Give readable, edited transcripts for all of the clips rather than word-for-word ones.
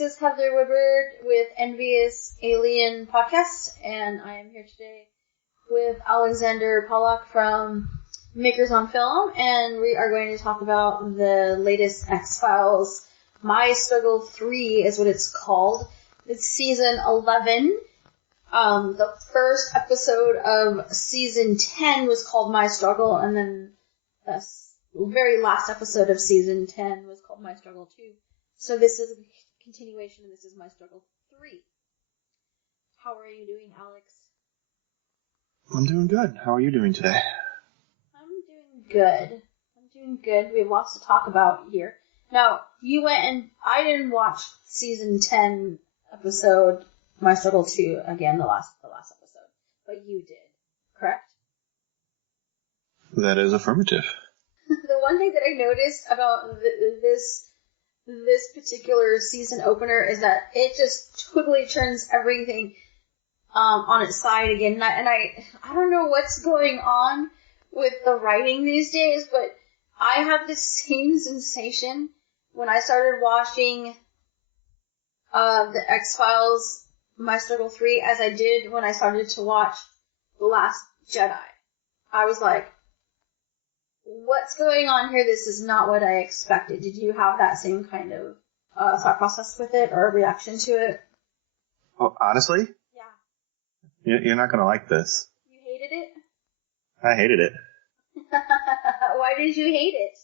This is Heather Woodward with NVus Alien Podcast, and I am here today with Alexander Pawlak from Makers on Film, and we are going to talk about the latest X-Files. My Struggle 3 is what it's called. It's season 11. The first episode of season 10 was called My Struggle, and then the very last episode of season 10 was called My Struggle 2. So this is a continuation, and this is My Struggle 3. How are you doing, Alex? I'm doing good. How are you doing today? I'm doing good. We have lots to talk about here. Now, you went and I didn't watch season 10 episode My Struggle 2 again, the last episode, but you did, correct? That is affirmative. The one thing that I noticed about this particular season opener is that it just totally turns everything on its side again. And I don't know what's going on with the writing these days, but I have the same sensation when I started watching the X-Files My Struggle 3 as I did when I started to watch The Last Jedi. I was like, what's going on here? This is not what I expected. Did you have that same kind of thought process with it or reaction to it? Oh, honestly? Yeah. You're not going to like this. You hated it? I hated it. Why did you hate it?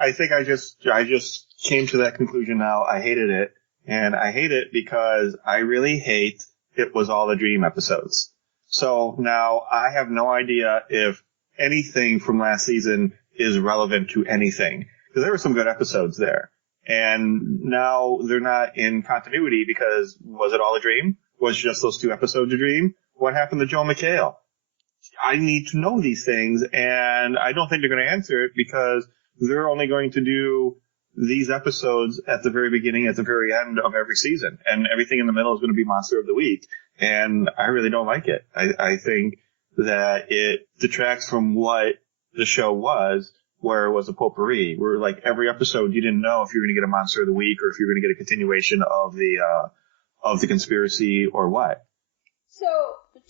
I think I just came to that conclusion now. I hated it. And I hate it because I really hate It Was All a Dream episodes. So now I have no idea if anything from last season is relevant to anything. Because there were some good episodes there. And now they're not in continuity because was it all a dream? Was just those 2 episodes a dream? What happened to Joe McHale? I need to know these things, and I don't think they're going to answer it because they're only going to do these episodes at the very beginning, at the very end of every season. And everything in the middle is going to be Monster of the Week. And I really don't like it. I think that it detracts from what the show was, where it was a potpourri, where like every episode you didn't know if you were going to get a Monster of the Week or if you were going to get a continuation of the conspiracy or what. So,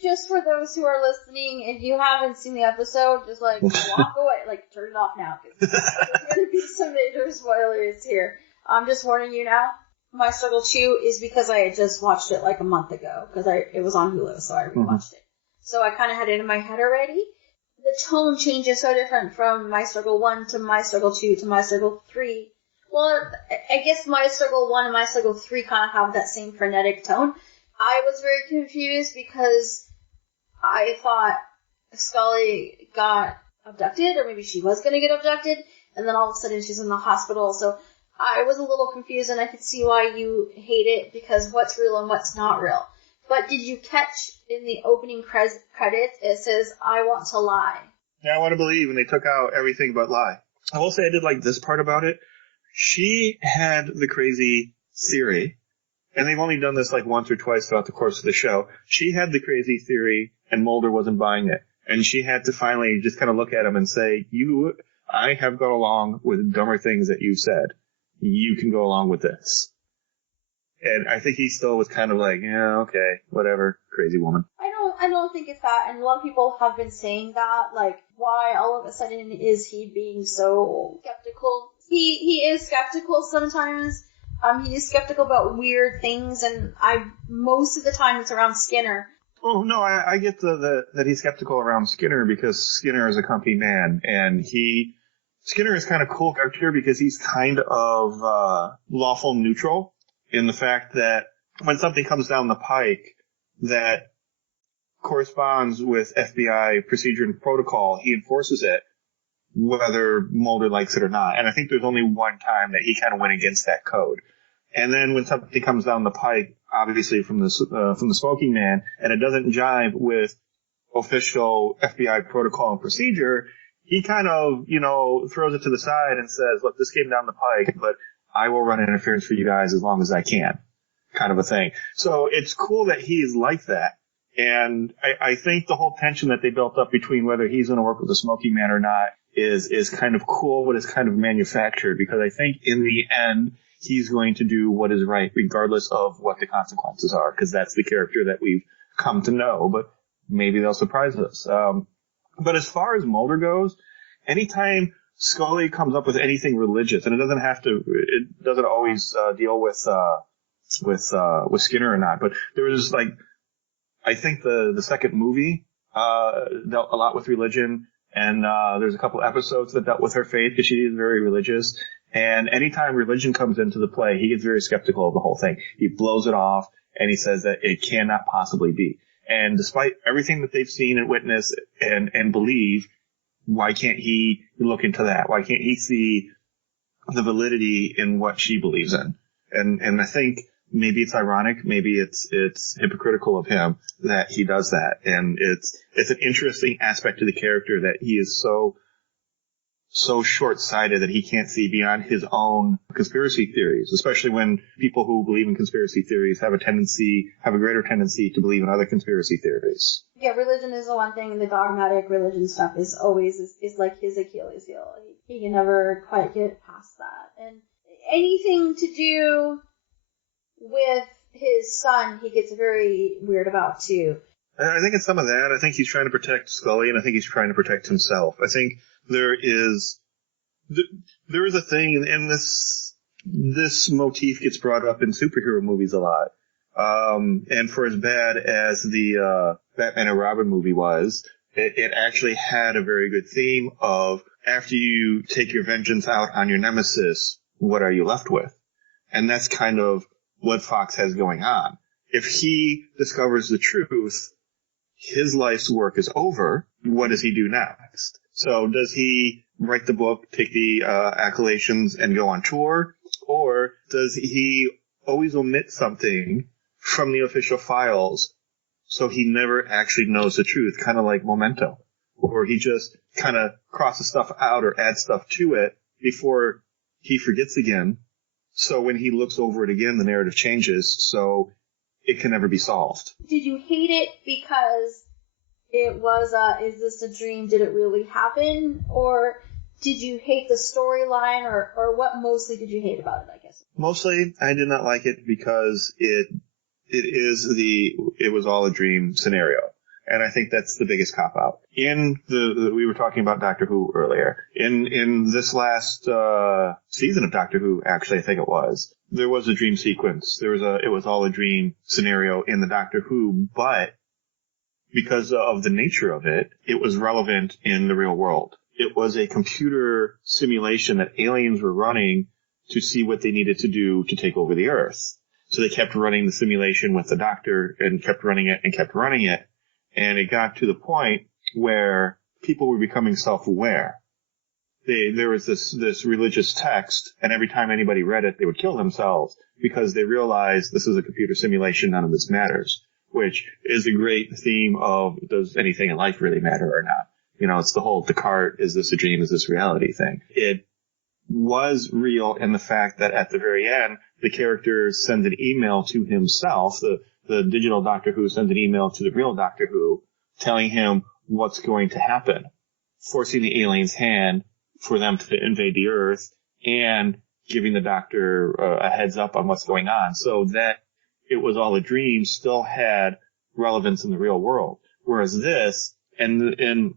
just for those who are listening, if you haven't seen the episode, just like walk away, like turn it off now, because there's going to be some major spoilers here. I'm just warning you now. My Struggle 2 is because I had just watched it like a month ago, because it was on Hulu, so I rewatched it. So I kind of had it in my head already. The tone change is so different from My Struggle 1 to My Struggle 2 to My Struggle 3. Well, I guess My Struggle 1 and My Struggle 3 kind of have that same frenetic tone. I was very confused because I thought Scully got abducted, or maybe she was going to get abducted, and then all of a sudden she's in the hospital. So I was a little confused, and I could see why you hate it, because what's real and what's not real. But did you catch in the opening credits, it says, I want to lie? Yeah, I want to believe, and they took out everything but lie. I will say I did like this part about it. She had the crazy theory, and they've only done this like once or twice throughout the course of the show. She had the crazy theory, and Mulder wasn't buying it. And she had to finally just kind of look at him and say, I have gone along with dumber things that you said. You can go along with this. And I think he still was kind of like, yeah, okay, whatever, crazy woman. I don't think it's that, and a lot of people have been saying that, like, why all of a sudden is he being so skeptical? He is skeptical sometimes. He is skeptical about weird things, and most of the time it's around Skinner. Oh, no, I get that he's skeptical around Skinner because Skinner is a company man, and Skinner is kind of a cool character because he's kind of lawful neutral in the fact that when something comes down the pike that corresponds with FBI procedure and protocol, he enforces it, whether Mulder likes it or not. And I think there's only one time that he kind of went against that code. And then when something comes down the pike, obviously from the smoking man, and it doesn't jive with official FBI protocol and procedure, he kind of, throws it to the side and says, look, this came down the pike, but I will run interference for you guys as long as I can, kind of a thing. So it's cool that he's like that. And I think the whole tension that they built up between whether he's going to work with the smoking man or not is kind of cool, but it's kind of manufactured, because I think in the end, he's going to do what is right regardless of what the consequences are, because that's the character that we've come to know, but maybe they'll surprise us. But as far as Mulder goes, anytime Scully comes up with anything religious, and it doesn't always deal with Skinner or not, but there was like, I think the second movie dealt a lot with religion, and there's a couple episodes that dealt with her faith because she is very religious. And anytime religion comes into the play, he gets very skeptical of the whole thing. He blows it off, and he says that it cannot possibly be. And despite everything that they've seen and witnessed and believe, why can't he look into that? Why can't he see the validity in what she believes in? And I think maybe it's ironic, maybe it's hypocritical of him that he does that. And it's an interesting aspect to the character that he is so short-sighted that he can't see beyond his own conspiracy theories, especially when people who believe in conspiracy theories have a greater tendency to believe in other conspiracy theories. Yeah, religion is the one thing, and the dogmatic religion stuff is always like his Achilles heel. He can never quite get past that. And anything to do with his son, he gets very weird about too. I think it's some of that. I think he's trying to protect Scully, and I think he's trying to protect himself. I think there is a thing, and this motif gets brought up in superhero movies a lot. And for as bad as the Batman and Robin movie was, it actually had a very good theme of, after you take your vengeance out on your nemesis, what are you left with? And that's kind of what Fox has going on. If he discovers the truth, his life's work is over. What does he do next? So does he write the book, take the accolations, and go on tour? Or does he always omit something from the official files so he never actually knows the truth, kind of like Memento? Or he just kind of crosses stuff out or adds stuff to it before he forgets again. So when he looks over it again, the narrative changes, so it can never be solved. Did you hate it because it was, is this a dream? Did it really happen? Or did you hate the storyline? Or what mostly did you hate about it, I guess? Mostly, I did not like it because it was all a dream scenario. And I think that's the biggest cop-out. We were talking about Doctor Who earlier. In this last season of Doctor Who, actually, I think it was, there was a dream sequence. It was all a dream scenario in the Doctor Who, but because of the nature of it, it was relevant in the real world. It was a computer simulation that aliens were running to see what they needed to do to take over the Earth. So they kept running the simulation with the Doctor and kept running it and kept running it. And it got to the point where people were becoming self-aware. There was this religious text, and every time anybody read it, they would kill themselves because they realized this is a computer simulation, none of this matters, which is a great theme of, does anything in life really matter or not? You know, it's the whole Descartes, is this a dream, is this reality thing. It was real in the fact that at the very end, the character sends an email to himself, the digital Doctor Who sends an email to the real Doctor Who telling him what's going to happen, forcing the alien's hand for them to invade the Earth and giving the Doctor a heads up on what's going on. So that it was all a dream still had relevance in the real world. Whereas this, and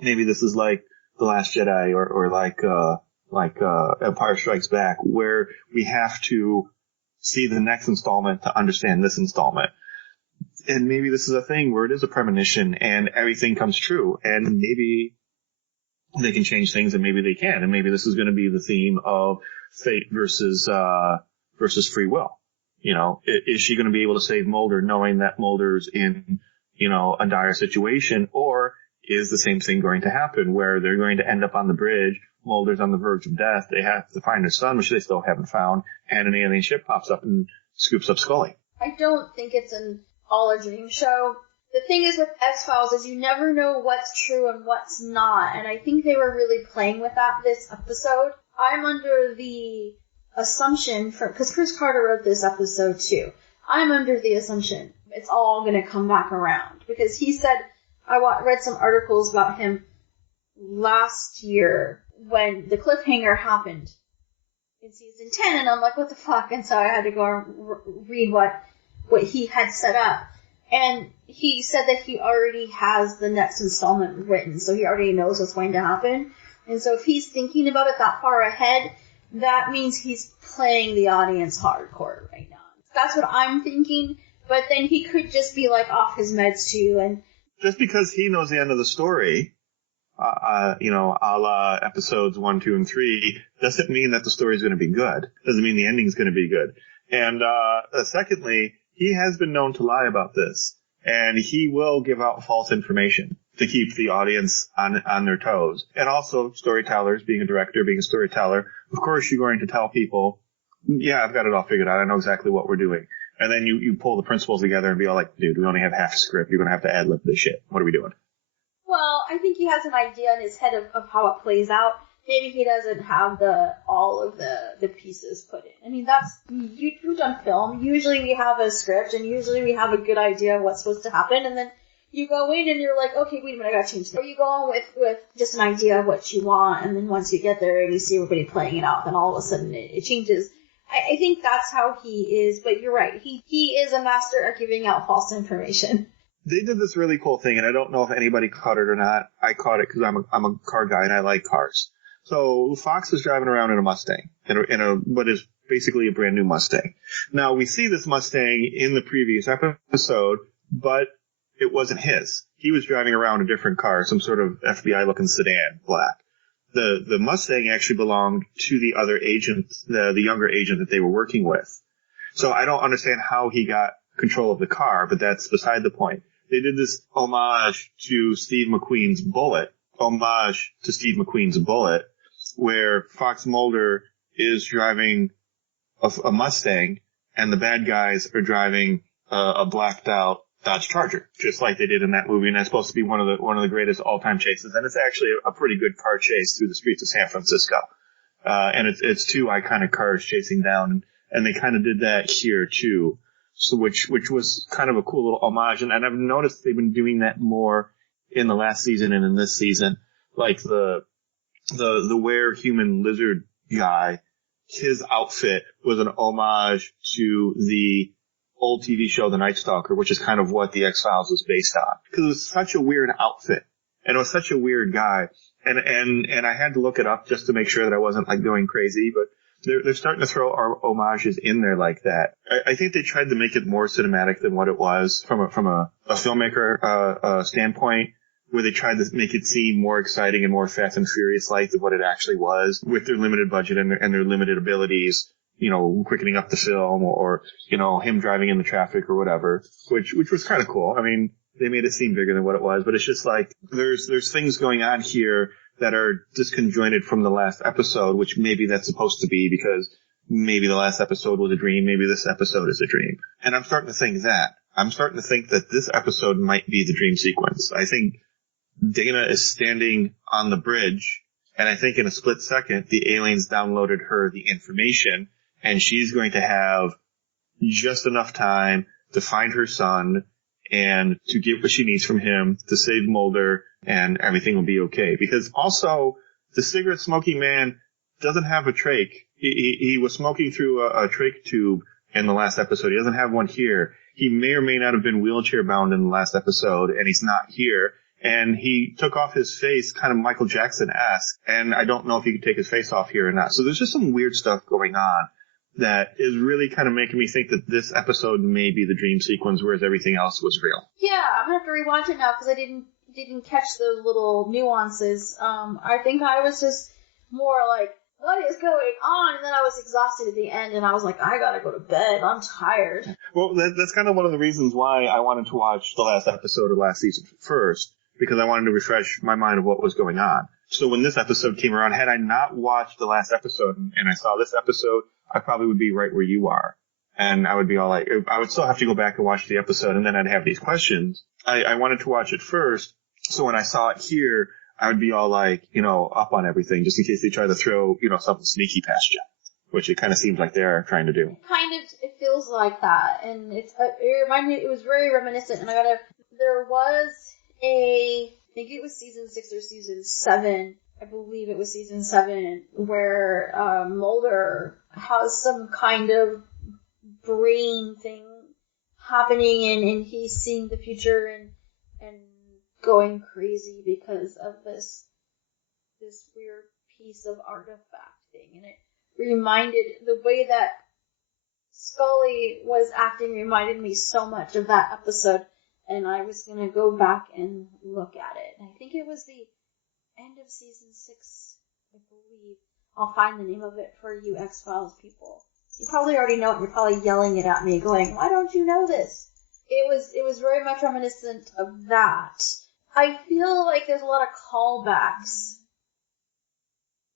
maybe this is like The Last Jedi or like Empire Strikes Back, where we have to see the next installment to understand this installment. And maybe this is a thing where it is a premonition and everything comes true, and maybe they can change things, and maybe they can, and maybe this is going to be the theme of fate versus free will. You know, is she going to be able to save Mulder knowing that Mulder's in, you know, a dire situation, or is the same thing going to happen where they're going to end up on the bridge, Mulder's on the verge of death, they have to find their son, which they still haven't found, and an alien ship pops up and scoops up Scully. I don't think it's an all a dream show. The thing is with X-Files is you never know what's true and what's not, and I think they were really playing with that this episode. I'm under the assumption, because Chris Carter wrote this episode too, I'm under the assumption it's all going to come back around, because he said, I read some articles about him last year when the cliffhanger happened. in season 10, and I'm like, what the fuck? And so I had to go and read what he had set up. And he said that he already has the next installment written, so he already knows what's going to happen. And so if he's thinking about it that far ahead, that means he's playing the audience hardcore right now. That's what I'm thinking, but then he could just be like off his meds too. And just because he knows the end of the story, a la episodes 1, 2, and 3, doesn't mean that the story is going to be good. Doesn't mean the ending is going to be good. And secondly, he has been known to lie about this, and he will give out false information to keep the audience on their toes. And also, storytellers, being a director, being a storyteller, of course you're going to tell people, yeah, I've got it all figured out. I know exactly what we're doing. And then you pull the principals together and be all like, dude, we only have half a script. You're going to have to ad-lib this shit. What are we doing? Well, I think he has an idea in his head of how it plays out. Maybe he doesn't have all of the pieces put in. I mean, you've done film. Usually we have a script, and usually we have a good idea of what's supposed to happen, and then you go in and you're like, okay, wait a minute, I gotta change that. Or you go in with just an idea of what you want, and then once you get there and you see everybody playing it out, then all of a sudden it changes. I think that's how he is, but you're right. He is a master at giving out false information. They did this really cool thing, and I don't know if anybody caught it or not. I caught it because I'm a car guy and I like cars. So Fox is driving around in a Mustang, in a what is basically a brand new Mustang. Now we see this Mustang in the previous episode, but it wasn't his. He was driving around a different car, some sort of FBI looking sedan, black. The Mustang actually belonged to the other agent, the younger agent that they were working with. So I don't understand how he got control of the car, but that's beside the point. They did this homage to Steve McQueen's Bullet, where Fox Mulder is driving a Mustang and the bad guys are driving a blacked out Dodge Charger, just like they did in that movie. And that's supposed to be one of the greatest all-time chases. And it's actually a pretty good car chase through the streets of San Francisco. And it's two iconic cars chasing down, and they kind of did that here too. So which was kind of a cool little homage. And I've noticed they've been doing that more in the last season and in this season. Like the were-human lizard guy, his outfit was an homage to the old TV show The Night Stalker, which is kind of what the X-Files was based on. Because it was such a weird outfit, and it was such a weird guy. And I had to look it up just to make sure that I wasn't like going crazy, but they're starting to throw our homages in there like that. I think they tried to make it more cinematic than what it was from a filmmaker standpoint, where they tried to make it seem more exciting and more Fast and Furious-like than what it actually was, with their limited budget and their limited abilities, quickening up the film, or, him driving in the traffic or whatever, which was kind of cool. I mean, they made it seem bigger than what it was, but it's just like, there's things going on here that are disconjointed from the last episode, which maybe that's supposed to be, because maybe the last episode was a dream, maybe this episode is a dream. And I'm starting to think that. I'm starting to think that this episode might be the dream sequence. I think Dana is standing on the bridge, and I think in a split second, the aliens downloaded her the information, and she's going to have just enough time to find her son and to get what she needs from him to save Mulder, and everything will be okay. Because also, the cigarette smoking man doesn't have a trach. He was smoking through a trach tube in the last episode. He doesn't have one here. He may or may not have been wheelchair bound in the last episode, and he's not here. And he took off his face kind of Michael Jackson-esque, and I don't know if he could take his face off here or not. So there's just some weird stuff going on that is really kind of making me think that this episode may be the dream sequence, whereas everything else was real. Yeah, I'm gonna have to rewatch it now because I didn't catch those little nuances. I think I was just more like, what is going on? And then I was exhausted at the end, and I was like, I gotta go to bed. I'm tired. Well, that's kind of one of the reasons why I wanted to watch the last episode of last season first, because I wanted to refresh my mind of what was going on. So when this episode came around, had I not watched the last episode and I saw this episode, I probably would be right where you are. And I would be all like, I would still have to go back and watch the episode, and then I'd have these questions. I wanted to watch it first, so when I saw it here, I would be all like, up on everything, just in case they try to throw, something sneaky past you, which it kind of seems like they're trying to do. It feels like that, and it reminded me, it was very reminiscent, and there was I think it was season 6 or season 7 I believe it was season 7, where Mulder has some kind of brain thing happening, and he's seeing the future and going crazy because of this weird piece of artifact thing. And it reminded, the way that Scully was acting reminded me so much of that episode, and I was going to go back and look at it. And I think it was the end of season 6, I believe. I'll find the name of it for you X-Files people. You probably already know it, and you're probably yelling it at me, going, why don't you know this? It was very much reminiscent of that. I feel like there's a lot of callbacks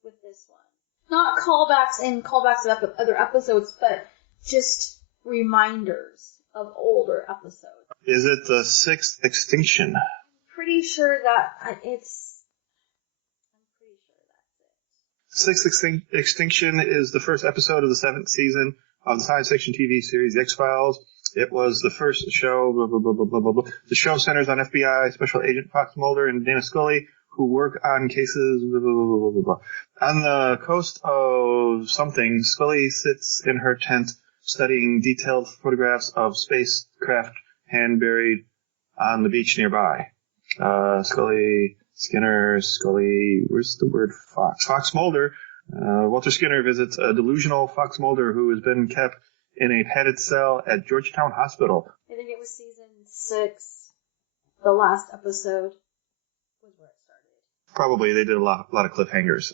with this one. Not callbacks and callbacks of other episodes, but just reminders of older episodes. Is it the 6th extinction? I'm pretty sure that's it. 6th Extinction is the first episode of the 7th season of the science fiction TV series The X-Files. It was the first show, blah, blah, blah, blah, blah, blah. The show centers on FBI Special Agent Fox Mulder and Dana Scully, who work on cases, blah, blah, blah, blah, blah, blah. On the coast of something, Scully sits in her tent studying detailed photographs of spacecraft hand-buried on the beach nearby. Scully... Scully, where's the word Fox? Fox Mulder. Walter Skinner visits a delusional Fox Mulder who has been kept in a padded cell at Georgetown Hospital. I think it was season 6, the last episode was where it started. Probably, they did a lot of cliffhangers.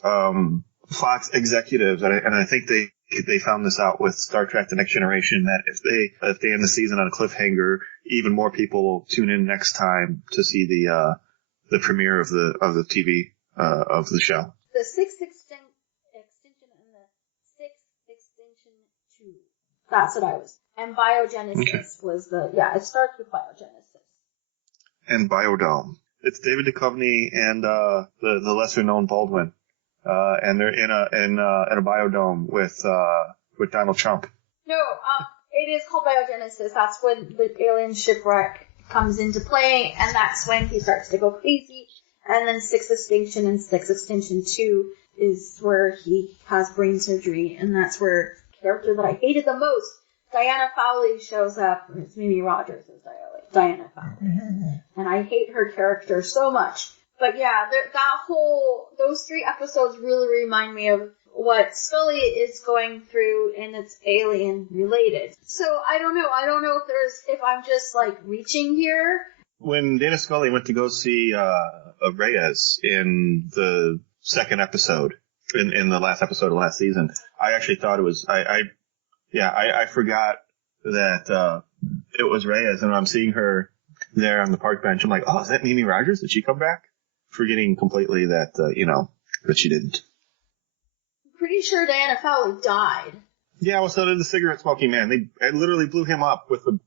Fox executives, and I think they found this out with Star Trek: The Next Generation, that if they end the season on a cliffhanger, even more people will tune in next time to see the premiere of the TV of the show. The 6th extinction and the 6th extinction 2. That's what I was. And biogenesis was it starts with biogenesis. And Biodome. It's David Duchovny and the lesser known Baldwin, and they're in a biodome with Donald Trump. No, it is called biogenesis. That's when the alien shipwreck comes into play, and that's when he starts to go crazy. And then 6th Extinction and 6th Extinction 2 is where he has brain surgery, and that's where the character that I hated the most, Diana Fowley, shows up. It's Mimi Rogers as Diana Fowley. And I hate her character so much. But yeah, those 3 episodes really remind me of what Scully is going through, and it's alien related. So I don't know if I'm just like reaching here. When Dana Scully went to go see Reyes in the 2nd episode, in the last episode of last season, I actually thought it was I forgot that it was Reyes, and I'm seeing her there on the park bench. I'm like, oh, is that Mimi Rogers? Did she come back? Forgetting completely that that she didn't. Pretty sure Diana Fowley died. Yeah, well, so did the cigarette smoking man. They literally blew him up with a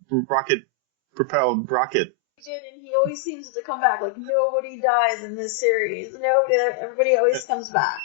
propelled rocket. He did, and he always seems to come back. Like, nobody dies in this series. Everybody always comes back.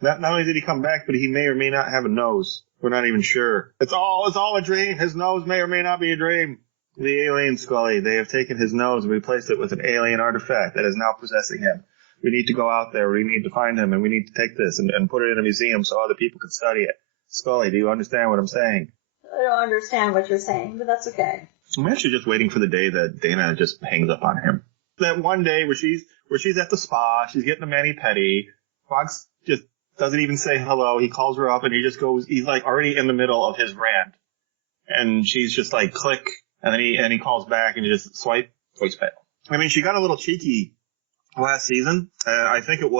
Not only did he come back, but he may or may not have a nose. We're not even sure. It's all a dream. His nose may or may not be a dream. The alien Scully, they have taken his nose and replaced it with an alien artifact that is now possessing him. We need to go out there, we need to find him, and we need to take this and put it in a museum so other people can study it. Scully, do you understand what I'm saying? I don't understand what you're saying, but that's okay. I'm actually just waiting for the day that Dana just hangs up on him. That one day where she's at the spa, she's getting a mani-pedi, Fox just doesn't even say hello, he calls her up and he's like already in the middle of his rant. And she's just like, click, and then he calls back and he just swipe, voicemail. I mean, she got a little cheeky last season. I think it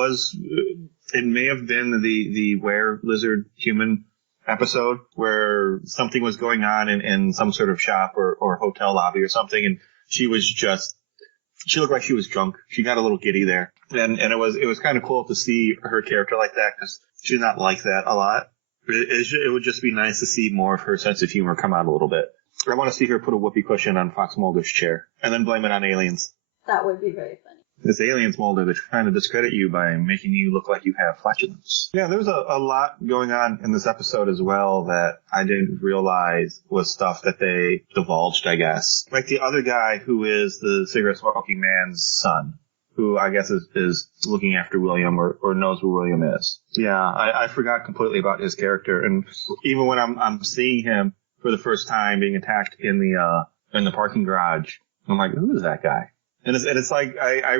may have been the were lizard human episode where something was going on in some sort of shop or hotel lobby or something, and she looked like she was drunk. She got a little giddy there, and it was kind of cool to see her character like that because she's not like that a lot. It would just be nice to see more of her sense of humor come out a little bit. I want to see her put a whoopee cushion on Fox Mulder's chair and then blame it on aliens. That would be very funny. This aliens, Mulder, they're trying to discredit you by making you look like you have flatulence. Yeah, there was a lot going on in this episode as well that I didn't realize was stuff that they divulged, I guess. Like the other guy who is the cigarette smoking man's son, who I guess is looking after William or knows who William is. Yeah, I forgot completely about his character. And even when I'm seeing him for the first time being attacked in the parking garage, I'm like, who is that guy? And it's like, I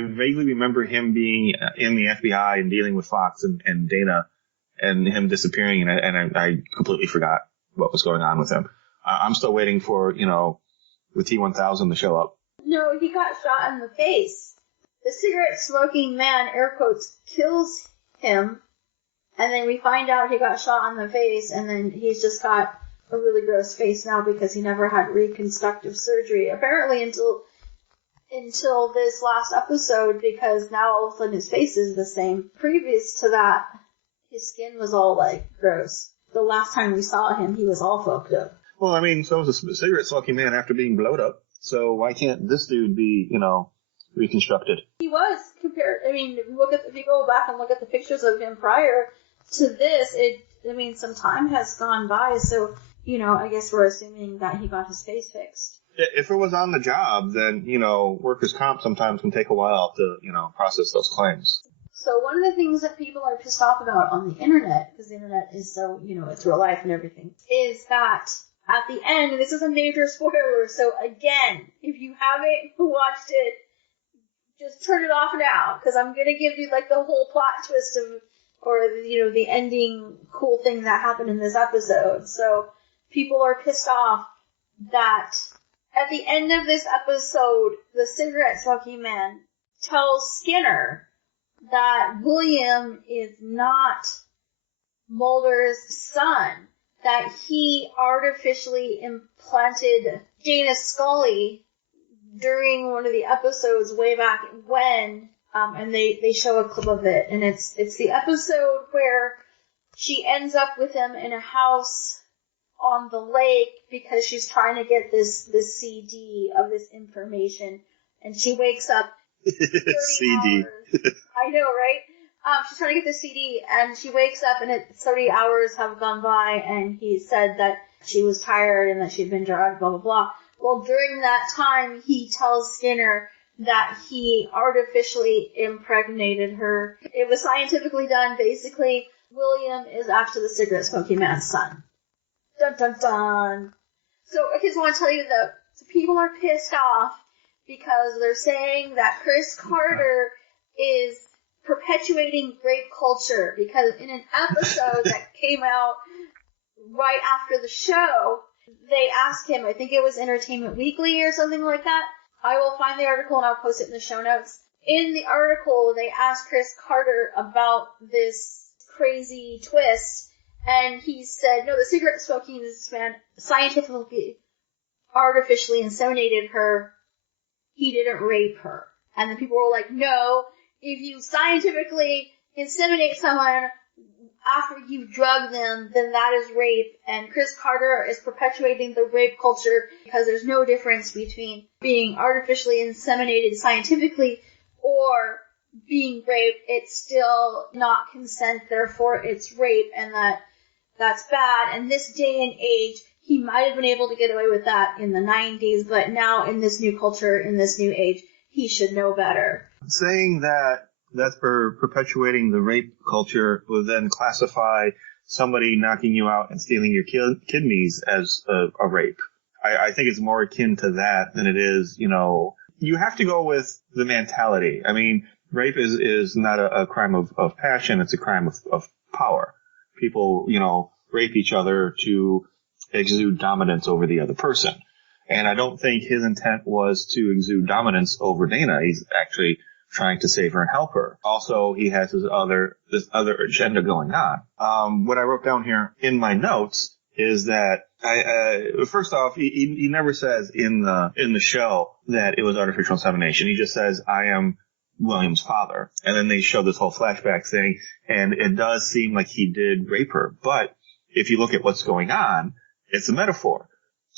vaguely remember him being in the FBI and dealing with Fox and Dana and him disappearing, and I completely forgot what was going on with him. I'm still waiting for, the T-1000 to show up. No, he got shot in the face. The cigarette smoking man, air quotes, kills him, and then we find out he got shot in the face, and then he's just got a really gross face now because he never had reconstructive surgery, apparently until this last episode, because now all of a sudden his face is the same. Previous to that, his skin was all like gross. The last time we saw him, he was all fucked up. Well, I mean, so was a cigarette smoking man after being blowed up. So why can't this dude be, reconstructed? He was compared. I mean, if you go back and look at the pictures of him prior to this, some time has gone by. So, I guess we're assuming that he got his face fixed. If it was on the job, then, workers' comp sometimes can take a while to, process those claims. So one of the things that people are pissed off about on the internet, because the internet is so, it's real life and everything, is that at the end, and this is a major spoiler, so again, if you haven't watched it, just turn it off now, because I'm going to give you, the whole plot twist the ending cool thing that happened in this episode. So people are pissed off that at the end of this episode, the cigarette smoking man tells Skinner that William is not Mulder's son, that he artificially implanted Dana Scully during one of the episodes way back when, and they show a clip of it, and it's the episode where she ends up with him in a house on the lake because she's trying to get this CD of this information, and she wakes up 30 CD. hours. I know, right? She's trying to get the CD, and she wakes up, and 30 hours have gone by, and he said that she was tired and that she'd been drugged, blah, blah, blah. Well, during that time, he tells Skinner that he artificially impregnated her. It was scientifically done. Basically, William is actually the cigarette smoking man's son. Dun, dun, dun. So I just want to tell you that people are pissed off because they're saying that Chris Carter is perpetuating rape culture, because in an episode that came out right after the show, they asked him, I think it was Entertainment Weekly or something like that. I will find the article and I'll post it in the show notes. In the article, they asked Chris Carter about this crazy twist, and he said, no, the cigarette smoking man scientifically artificially inseminated her. He didn't rape her. And then people were like, no, if you scientifically inseminate someone after you drug them, then that is rape. And Chris Carter is perpetuating the rape culture because there's no difference between being artificially inseminated scientifically or being raped. It's still not consent, therefore it's rape, and that's bad. And this day and age, he might have been able to get away with that in the 90s, but now in this new culture, in this new age, he should know better. Saying that that's for perpetuating the rape culture will then classify somebody knocking you out and stealing your kidneys as a rape. I think it's more akin to that than it is, you have to go with the mentality. I mean, rape is not a crime of passion, it's a crime of power. People, rape each other to exude dominance over the other person. And I don't think his intent was to exude dominance over Dana. He's actually trying to save her and help her. Also, he has this other agenda going on. What I wrote down here in my notes is that first off, he never says in the show that it was artificial insemination. He just says, I am William's father. And then they show this whole flashback thing, and it does seem like he did rape her. But if you look at what's going on, it's a metaphor.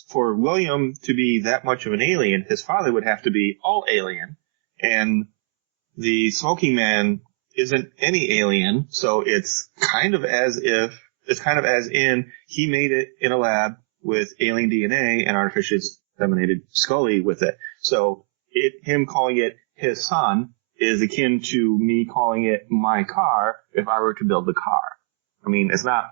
For William to be that much of an alien, his father would have to be all alien. And the smoking man isn't any alien, so it's kind of as in he made it in a lab with alien DNA and artificially inseminated Scully with it. So him calling it his son is akin to me calling it my car if I were to build the car. I mean, it's not,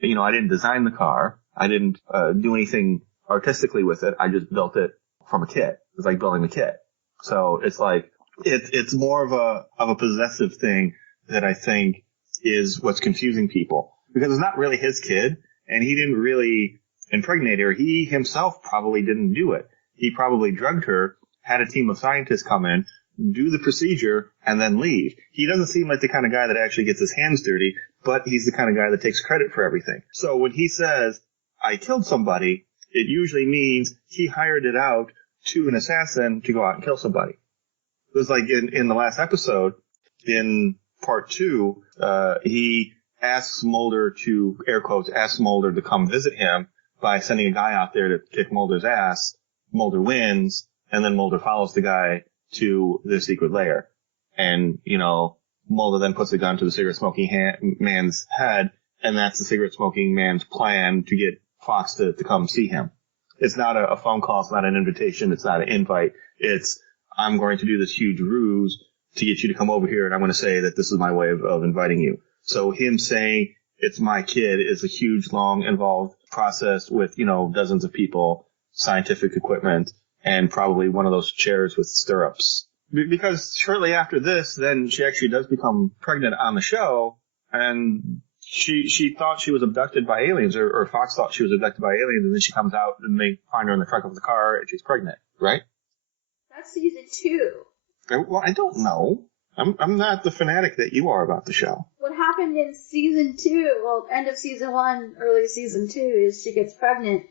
you know, I didn't design the car. I didn't do anything artistically with it. I just built it from a kit. It's like building a kit. So it's like, it's more of a possessive thing that I think is what's confusing people, because it's not really his kid and he didn't really impregnate her. He himself probably didn't do it. He probably drugged her, had a team of scientists come in, do the procedure, and then leave. He doesn't seem like the kind of guy that actually gets his hands dirty, but he's the kind of guy that takes credit for everything. So when he says, I killed somebody, it usually means he hired it out to an assassin to go out and kill somebody. It was like in the last episode, in part 2, he asks Mulder to, air quotes, asks Mulder to come visit him by sending a guy out there to kick Mulder's ass. Mulder wins, and then Mulder follows the guy to the secret lair. And, you know, Mulder then puts the gun to the cigarette-smoking man's head, and that's the cigarette-smoking man's plan to get Fox to come see him. It's not a phone call, it's not an invitation, it's not an invite. It's, I'm going to do this huge ruse to get you to come over here, and I'm going to say that this is my way of inviting you. So him saying it's my kid is a huge, long, involved process with, you know, dozens of people, scientific equipment, and probably one of those chairs with stirrups. Because shortly after this, then she actually does become pregnant on the show, and she thought she was abducted by aliens, or Fox thought she was abducted by aliens, and then she comes out and they find her in the trunk of the car and she's pregnant, right? That's season 2. Well, I don't know. I'm not the fanatic that you are about the show. What happened in season 2, well, end of season 1, early season 2, is she gets pregnant,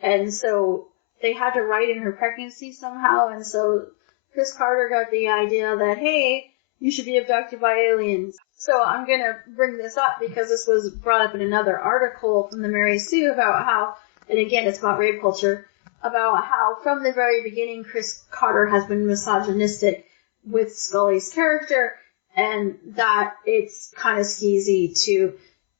and so they had to write in her pregnancy somehow, and so Chris Carter got the idea that, hey, you should be abducted by aliens. So I'm going to bring this up because this was brought up in another article from the Mary Sue about how, and again, it's about rape culture, about how from the very beginning Chris Carter has been misogynistic with Scully's character, and that it's kind of skeezy to,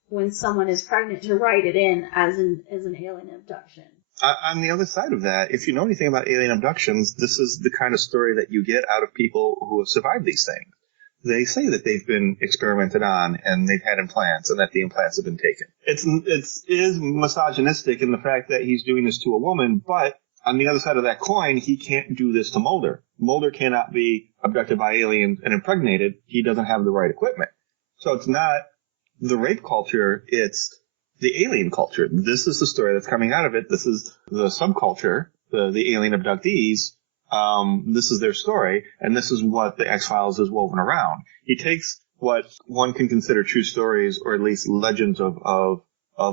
when someone is pregnant, to write it in as an alien abduction. On the other side of that, if you know anything about alien abductions, this is the kind of story that you get out of people who have survived these things. They say that they've been experimented on and they've had implants and that the implants have been taken. It is misogynistic in the fact that he's doing this to a woman, but on the other side of that coin, he can't do this to Mulder. Mulder cannot be abducted by aliens and impregnated. He doesn't have the right equipment. So it's not the rape culture, it's the alien culture. This is the story that's coming out of it. This is the subculture, the alien abductees. This is their story, and this is what the X-Files is woven around. He takes what one can consider true stories, or at least legends of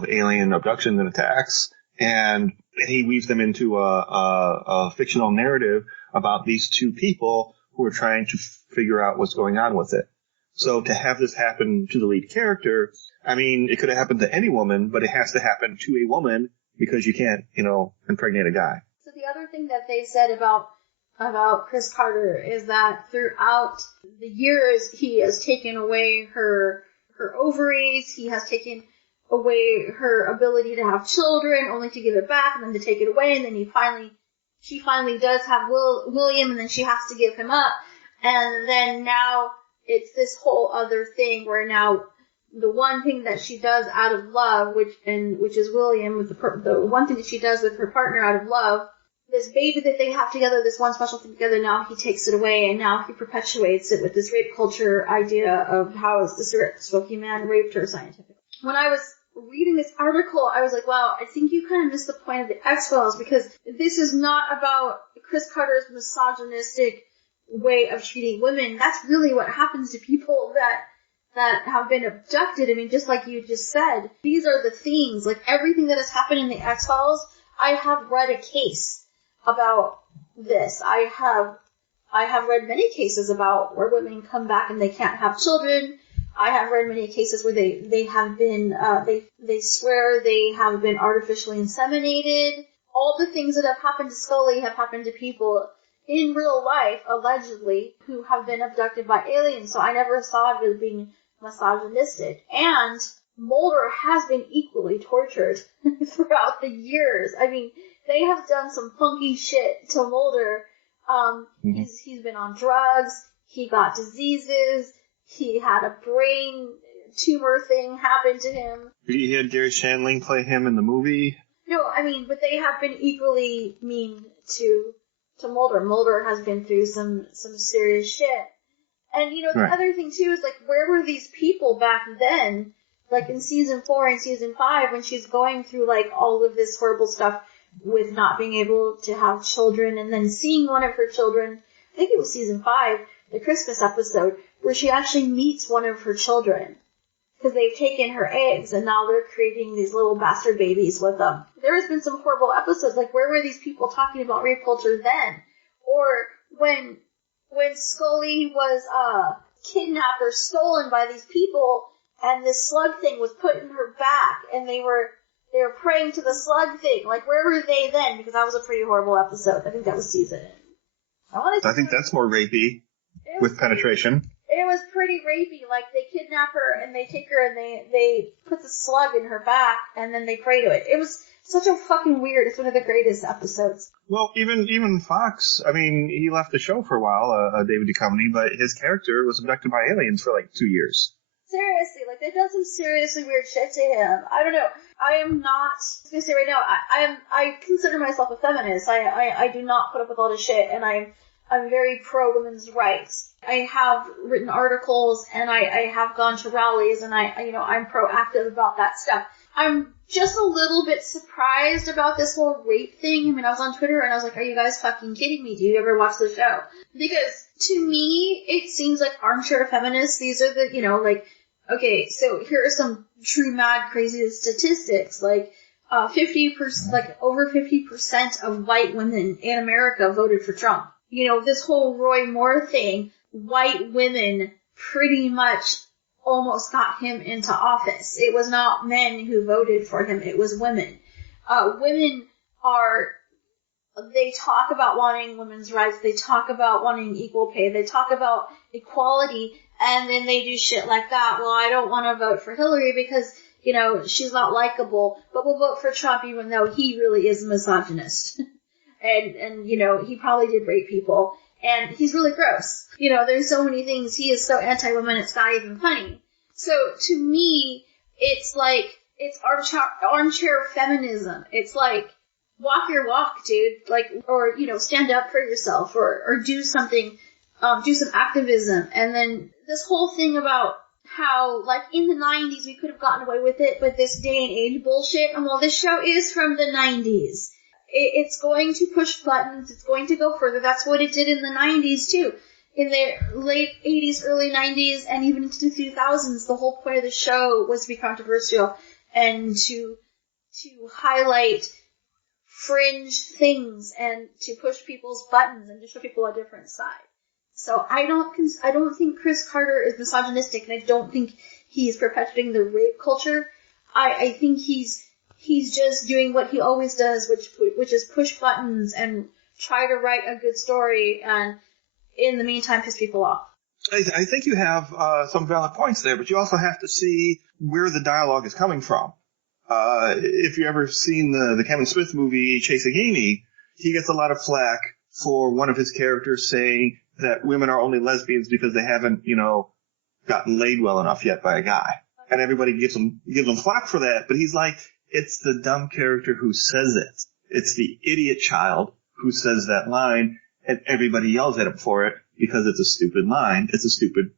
alien abductions and attacks, and he weaves them into a fictional narrative about these two people who are trying to figure out what's going on with it. So to have this happen to the lead character, I mean, it could have happened to any woman, but it has to happen to a woman because you can't, impregnate a guy. So the other thing that they said about Chris Carter is that throughout the years, he has taken away her ovaries, he has taken away her ability to have children, only to give it back and then to take it away, and then she finally does have William, and then she has to give him up, and then now it's this whole other thing where now the one thing that she does out of love, which is William, with the one thing that she does with her partner out of love, this baby that they have together, this one special thing together, now he takes it away, and now he perpetuates it with this rape culture idea of how the cigarette-smoking man raped her scientifically. When I was reading this article, I was like, wow, I think you kind of missed the point of the X-Files, because this is not about Chris Carter's misogynistic way of treating women. That's really what happens to people that have been abducted. I mean, just like you just said, these are the themes. Like, everything that has happened in the X-Files, I have read a case about this. I have read many cases about where women come back and they can't have children. I have read many cases where they have been, they swear they have been artificially inseminated. All the things that have happened to Scully have happened to people in real life, allegedly, who have been abducted by aliens. So I never saw it as being misogynistic. And Mulder has been equally tortured throughout the years. I mean, they have done some funky shit to Mulder He's been on drugs. He got diseases. He had a brain tumor thing happen to him. He had Gary Shandling play him in the movie. No, I mean, but they have been equally mean to Mulder. Mulder has been through some serious shit. And, the other thing, too, is, like, where were these people back then, like, in season 4 and season 5, when she's going through, like, all of this horrible stuff with not being able to have children, and then seeing one of her children, I think it was season 5, the Christmas episode, where she actually meets one of her children. Because they've taken her eggs, and now they're creating these little bastard babies with them. There has been some horrible episodes, like, where were these people talking about rape culture then? Or when Scully was kidnapped or stolen by these people, and this slug thing was put in her back, and they were praying to the slug thing. Like, where were they then? Because that was a pretty horrible episode. I think that was season. I think that's more rapey with penetration. It was pretty rapey. Like, they kidnap her and they take her and they put the slug in her back and then they pray to it. It was such a fucking weird. It's one of the greatest episodes. Well, even Fox, I mean, he left the show for a while, David Duchovny, but his character was abducted by aliens for like 2 years. Seriously, like, they've done some seriously weird shit to him. I don't know. I am not, I was gonna say right now, I consider myself a feminist. I do not put up with all this shit, and I'm very pro women's rights. I have written articles, and I have gone to rallies, and I'm proactive about that stuff. I'm just a little bit surprised about this whole rape thing. I mean, I was on Twitter and I was like, are you guys fucking kidding me? Do you ever watch the show? Because to me, it seems like armchair feminists. These are the, okay, so here are some true mad crazy statistics. Like, 50%, like over 50% of white women in America voted for Trump. This whole Roy Moore thing, white women pretty much almost got him into office. It was not men who voted for him, it was women. Women they talk about wanting women's rights, they talk about wanting equal pay, they talk about equality, and then they do shit like that. Well, I don't want to vote for Hillary because, she's not likable, but we'll vote for Trump even though he really is a misogynist. and he probably did rape people. And he's really gross. There's so many things. He is so anti-woman, it's not even funny. So, to me, it's like, it's armchair feminism. It's like, walk your walk, dude. Like, or, stand up for yourself, or do something, do some activism. And then this whole thing about how, like, in the 90s we could have gotten away with it, but this day and age bullshit, and well, this show is from the 90s. It's going to push buttons. It's going to go further. That's what it did in the 90s, too. In the late 80s, early 90s, and even into the 2000s, the whole point of the show was to be controversial and to highlight fringe things and to push people's buttons and to show people a different side. So I don't think Chris Carter is misogynistic, and I don't think he's perpetuating the rape culture. I think he's just doing what he always does, which is push buttons and try to write a good story, and in the meantime piss people off. I think you have some valid points there, but you also have to see where the dialogue is coming from. If you ever seen the Kevin Smith movie Chasing Amy, he gets a lot of flack for one of his characters saying that women are only lesbians because they haven't, gotten laid well enough yet by a guy. And everybody gives him flack for that, but he's like, it's the dumb character who says it. It's the idiot child who says that line, and everybody yells at him for it because it's a stupid line. It's a stupid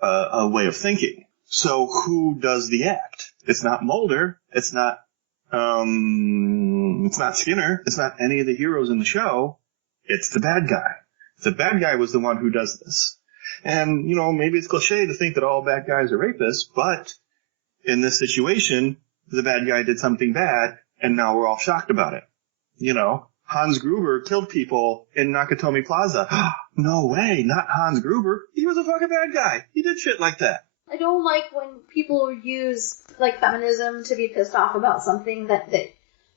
way of thinking. So who does the act? It's not Mulder. It's not Skinner. It's not any of the heroes in the show. It's the bad guy. The bad guy was the one who does this. And, maybe it's cliche to think that all bad guys are rapists, but in this situation, the bad guy did something bad, and now we're all shocked about it. Hans Gruber killed people in Nakatomi Plaza. No way, not Hans Gruber. He was a fucking bad guy. He did shit like that. I don't like when people use, like, feminism to be pissed off about something that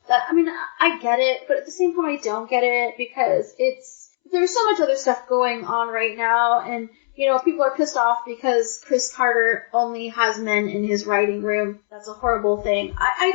I mean, I get it, but at the same time I don't get it, because there's so much other stuff going on right now, and, people are pissed off because Chris Carter only has men in his writing room. That's a horrible thing. I'm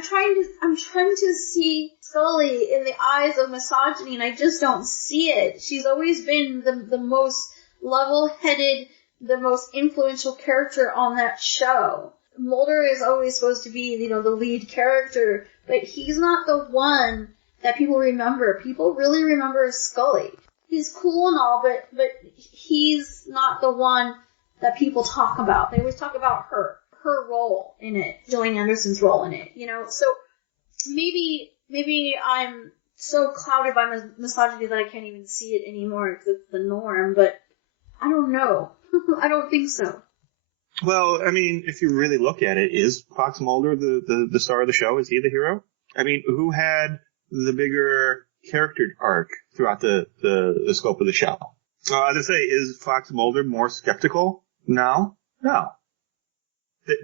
trying to see Scully in the eyes of misogyny, and I just don't see it. She's always been the most level-headed, the most influential character on that show. Mulder is always supposed to be, the lead character, but he's not the one that people remember. People really remember Scully. He's cool and all, but he's not the one that people talk about. They always talk about her role in it, Gillian Anderson's role in it, So maybe I'm so clouded by misogyny that I can't even see it anymore because it's the norm, but I don't know. I don't think so. Well, I mean, if you really look at it, is Fox Mulder the star of the show? Is he the hero? I mean, who had the bigger character arc throughout the scope of the show? As I say, is Fox Mulder more skeptical now? No.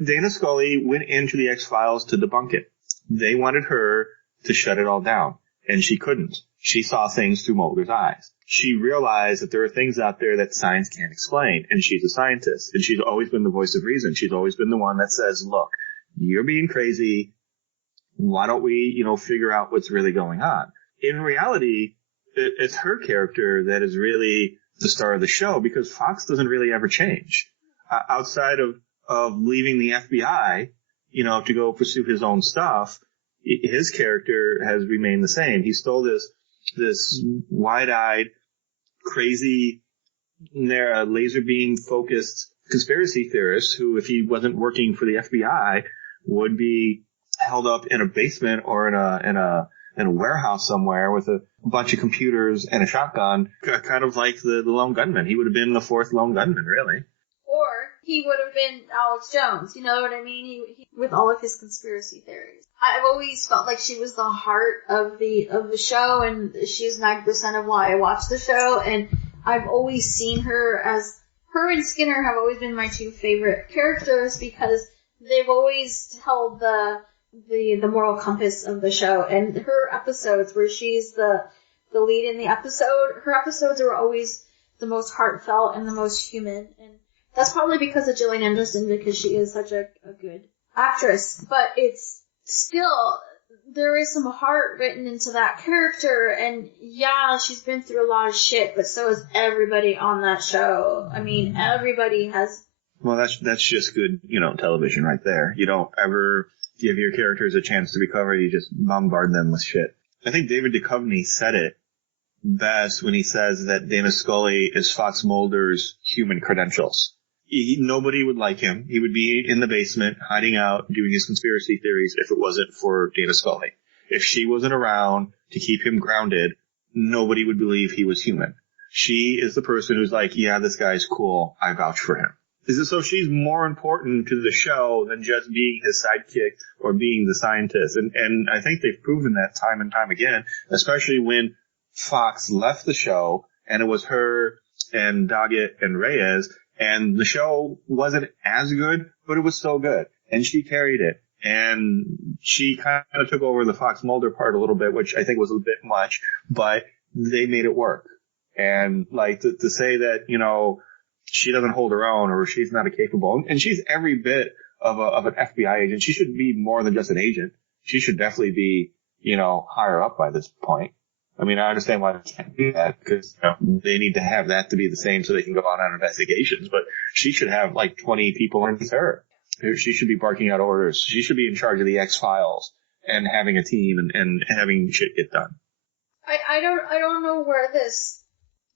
Dana Scully went into the X-Files to debunk it. They wanted her to shut it all down, and she couldn't. She saw things through Mulder's eyes. She realized that there are things out there that science can't explain, and she's a scientist, and she's always been the voice of reason. She's always been the one that says, look, you're being crazy. Why don't we, figure out what's really going on? In reality, it's her character that is really the star of the show, because Fox doesn't really ever change. Outside of leaving the FBI, to go pursue his own stuff, his character has remained the same. He's still this wide-eyed, crazy, laser beam focused conspiracy theorist who, if he wasn't working for the FBI, would be held up in a basement or in a warehouse somewhere with a bunch of computers and a shotgun, kind of like the lone gunman. He would have been the fourth lone gunman, really. Or he would have been Alex Jones, you know what I mean? He with all of his conspiracy theories. I've always felt like she was the heart of the show, and she's 90% of why I watch the show, and I've always seen her and Skinner have always been my two favorite characters because they've always held the moral compass of the show, and her episodes where she's the lead in the episode, her episodes are always the most heartfelt and the most human, and that's probably because of Gillian Anderson, because she is such a good actress, but it's still, there is some heart written into that character, and yeah, she's been through a lot of shit, but so has everybody on that show. I mean, everybody has. Well, that's just good, television right there. You don't ever give your characters a chance to recover, you just bombard them with shit. I think David Duchovny said it best when he says that Dana Scully is Fox Mulder's human credentials. Nobody would like him. He would be in the basement, hiding out, doing his conspiracy theories if it wasn't for Dana Scully. If she wasn't around to keep him grounded, nobody would believe he was human. She is the person who's like, yeah, this guy's cool, I vouch for him. So she's more important to the show than just being his sidekick or being the scientist. And I think they've proven that time and time again, especially when Fox left the show and it was her and Doggett and Reyes, and the show wasn't as good, but it was still good. And she carried it. And she kind of took over the Fox Mulder part a little bit, which I think was a bit much, but they made it work. And like to say that, she doesn't hold her own or she's not a capable, and she's every bit of an FBI agent. She should be more than just an agent. She should definitely be, higher up by this point. I mean, I understand why they can't do that because they need to have that to be the same so they can go out on investigations, but she should have like 20 people underneath her. She should be barking out orders. She should be in charge of the X-Files and having a team and having shit get done. I don't know where this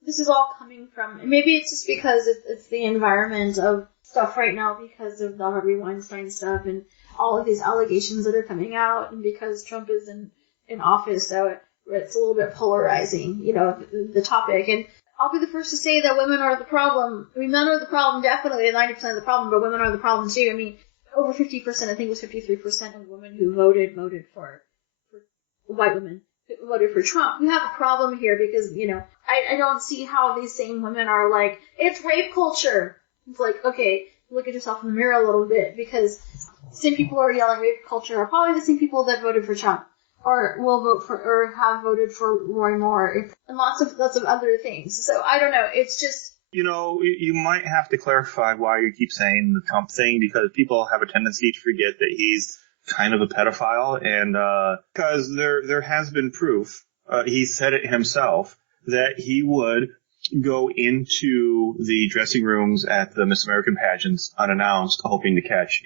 is all coming from. Maybe it's just because it's the environment of stuff right now because of the Harvey Weinstein stuff and all of these allegations that are coming out, and because Trump is in office, so it's a little bit polarizing, the topic. And I'll be the first to say that women are the problem. I mean, men are the problem, definitely, 90% of the problem, but women are the problem too. I mean, over 50%, I think it was 53% of women who voted for white women who voted for Trump. We have a problem here because, I don't see how these same women are like, it's rape culture. It's like, okay, look at yourself in the mirror a little bit, because the same people who are yelling rape culture are probably the same people that voted for Trump. Or will vote for, or have voted for Roy Moore, and lots of other things. So I don't know. It's just, you might have to clarify why you keep saying the Trump thing, because people have a tendency to forget that he's kind of a pedophile, and because there has been proof, he said it himself, that he would go into the dressing rooms at the Miss American pageants unannounced, hoping to catch,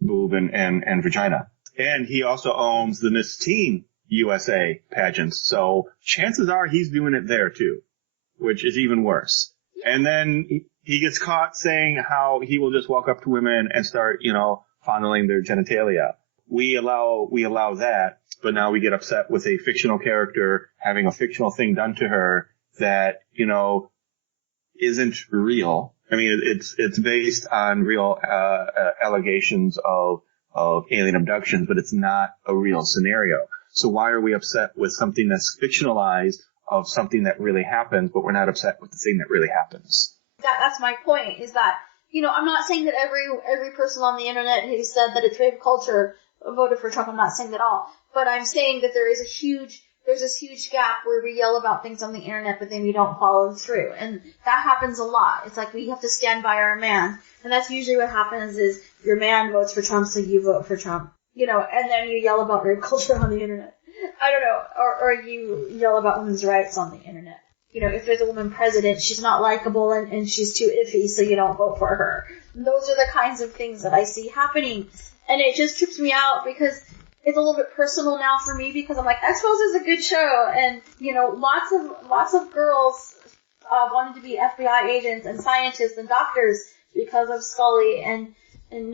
boob and vagina. And he also owns the Miss Teen USA pageants, so chances are he's doing it there too, which is even worse. And then he gets caught saying how he will just walk up to women and start, fondling their genitalia. We allow that, but now we get upset with a fictional character having a fictional thing done to her that, isn't real. I mean, it's based on real allegations of alien abductions, but it's not a real scenario. So why are we upset with something that's fictionalized of something that really happens, but we're not upset with the thing that really happens? That's my point, is that, I'm not saying that every person on the internet who said that it's rape culture voted for Trump. I'm not saying that at all. But I'm saying that there's this huge gap where we yell about things on the internet, but then we don't follow through. And that happens a lot. It's like we have to stand by our man. And that's usually what happens is your man votes for Trump, so you vote for Trump. And then you yell about rape culture on the internet. I don't know. Or you yell about women's rights on the internet. If there's a woman president, she's not likable and she's too iffy, so you don't vote for her. And those are the kinds of things that I see happening. And it just trips me out because it's a little bit personal now for me, because I'm like, X-Files is a good show, and lots of girls wanted to be FBI agents and scientists and doctors because of Scully, and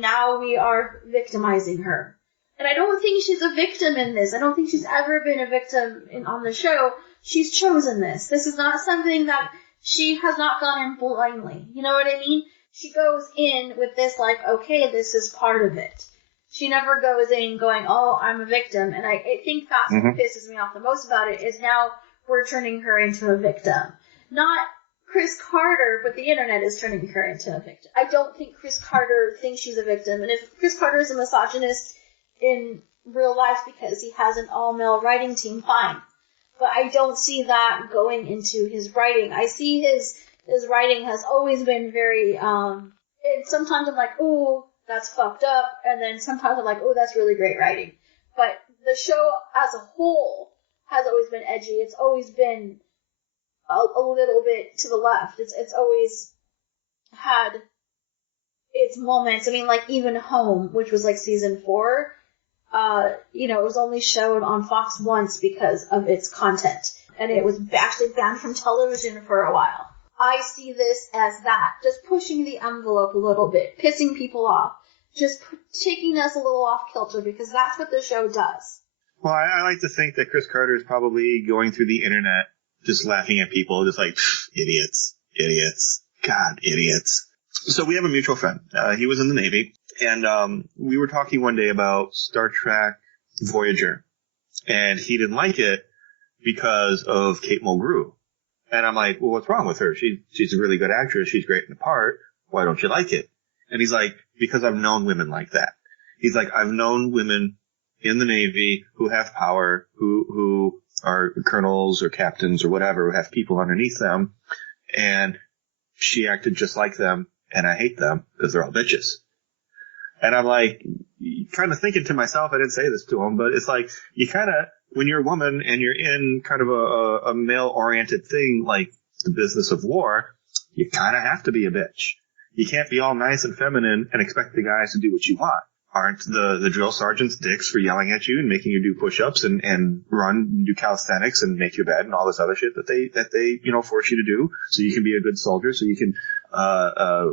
now we are victimizing her. And I don't think she's a victim in this. I don't think she's ever been a victim on the show. She's chosen this. This is not something that she has not gone in blindly. You know what I mean? She goes in with this like, okay, this is part of it. She never goes in going, oh, I'm a victim. And I think that's what pisses me off the most about it, is now we're turning her into a victim. Not Chris Carter, but the internet is turning her into a victim. I don't think Chris Carter thinks she's a victim. And if Chris Carter is a misogynist in real life because he has an all-male writing team, fine. But I don't see that going into his writing. I see his writing has always been very, and sometimes I'm like, ooh, that's fucked up, and then sometimes I'm like, oh, that's really great writing. But the show as a whole has always been edgy. It's always been a little bit to the left. It's always had its moments. I mean, like even Home, which was like season 4, it was only showed on Fox once because of its content, and it was actually banned from television for a while. I see this as that, just pushing the envelope a little bit, pissing people off, just taking us a little off kilter, because that's what the show does. Well, I like to think that Chris Carter is probably going through the internet, just laughing at people, just like, idiots, God, idiots. So we have a mutual friend. He was in the Navy, and we were talking one day about Star Trek Voyager, and he didn't like it because of Kate Mulgrew. And I'm like, well, what's wrong with her? She's a really good actress. She's great in the part. Why don't you like it? And he's like, because I've known women like that. He's like, I've known women in the Navy who have power, who are colonels or captains or whatever, who have people underneath them. And she acted just like them, and I hate them because they're all bitches. And I'm like, kind of thinking to myself, I didn't say this to him, but it's like, you kind of, when you're a woman and you're in kind of a male-oriented thing like the business of war, you kind of have to be a bitch. You can't be all nice and feminine and expect the guys to do what you want. Aren't the drill sergeants dicks for yelling at you and making you do push-ups and run and do calisthenics and make your bed and all this other shit that they force you to do so you can be a good soldier, so you can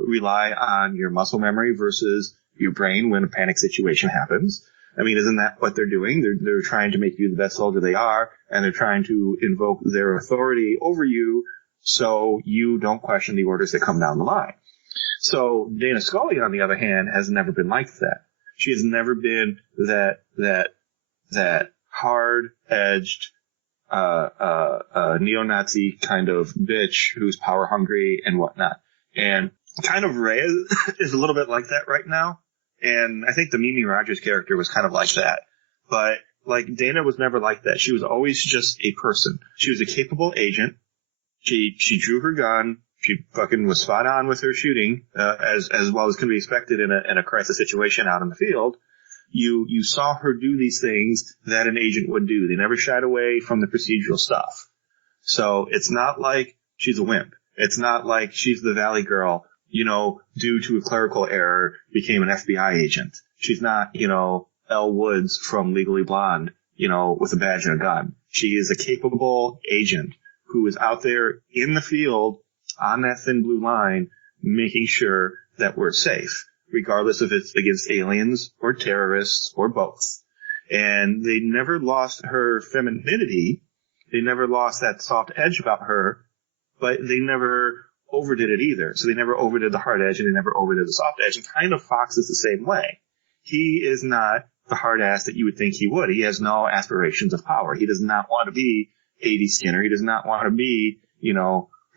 rely on your muscle memory versus your brain when a panic situation happens? I mean, isn't that what they're doing? They're trying to make you the best soldier they are, and they're trying to invoke their authority over you so you don't question the orders that come down the line. So Dana Scully, on the other hand, has never been like that. She has never been that hard-edged, neo-Nazi kind of bitch who's power hungry and whatnot. And kind of Ray is a little bit like that right now. And I think the Mimi Rogers character was kind of like that. But, like, Dana was never like that. She was always just a person. She was a capable agent. She drew her gun. She fucking was spot on with her shooting, as well as can be expected in a crisis situation out in the field. you saw her do these things that an agent would do. They never shied away from the procedural stuff. So it's not like she's a wimp. It's not like she's the Valley Girl, due to a clerical error became an FBI agent. She's not, Elle Woods from Legally Blonde, with a badge and a gun. She is a capable agent who is out there in the field on that thin blue line, making sure that we're safe, regardless if it's against aliens or terrorists or both. And they never lost her femininity. They never lost that soft edge about her, but they never overdid it either. So they never overdid the hard edge and they never overdid the soft edge. And kind of Fox is the same way. He is not the hard ass that you would think he would. He has no aspirations of power. He does not want to be A.D. Skinner. He does not want to be,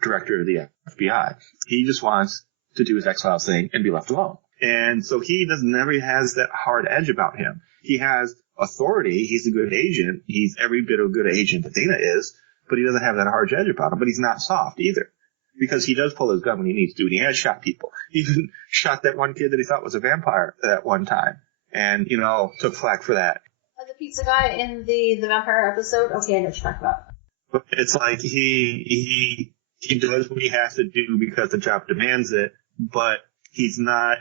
director of the FBI. He just wants to do his X-Files thing and be left alone. And so he never has that hard edge about him. He has authority. He's a good agent. He's every bit of a good agent that Dana is, but he doesn't have that hard edge about him. But he's not soft either, because he does pull his gun when he needs to, and he has shot people. He even shot that one kid that he thought was a vampire at one time, and, took flack for that. The pizza guy in the vampire episode? Okay, I know what you're talking about. But it's like he does what he has to do because the job demands it, but he's not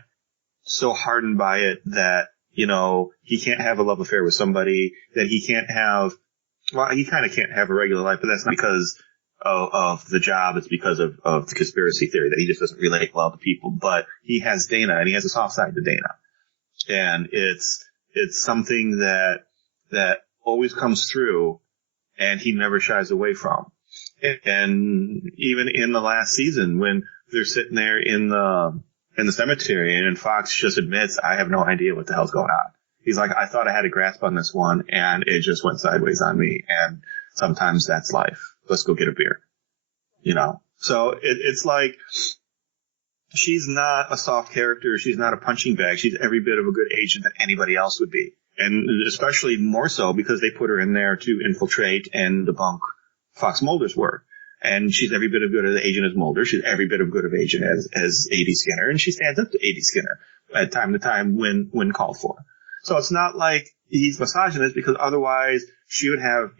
so hardened by it that, he can't have a love affair with somebody, that he can't have, well, he kind of can't have a regular life, but that's not because of the job. It's because of the conspiracy theory that he just doesn't relate well to people. But he has Dana, and he has a soft side to Dana. And it's something that always comes through, and he never shies away from. And even in the last season, when they're sitting there in the cemetery, and Fox just admits, I have no idea what the hell's going on. He's like, I thought I had a grasp on this one, and it just went sideways on me. And sometimes that's life. Let's go get a beer. So it's like, she's not a soft character. She's not a punching bag. She's every bit of a good agent that anybody else would be. And especially more so because they put her in there to infiltrate and debunk Fox Mulder's work. And she's every bit of good as agent as Mulder. She's every bit of good of agent as A.D. Skinner. And she stands up to A.D. Skinner at time to time when called for. So it's not like he's misogynist, because otherwise she would have,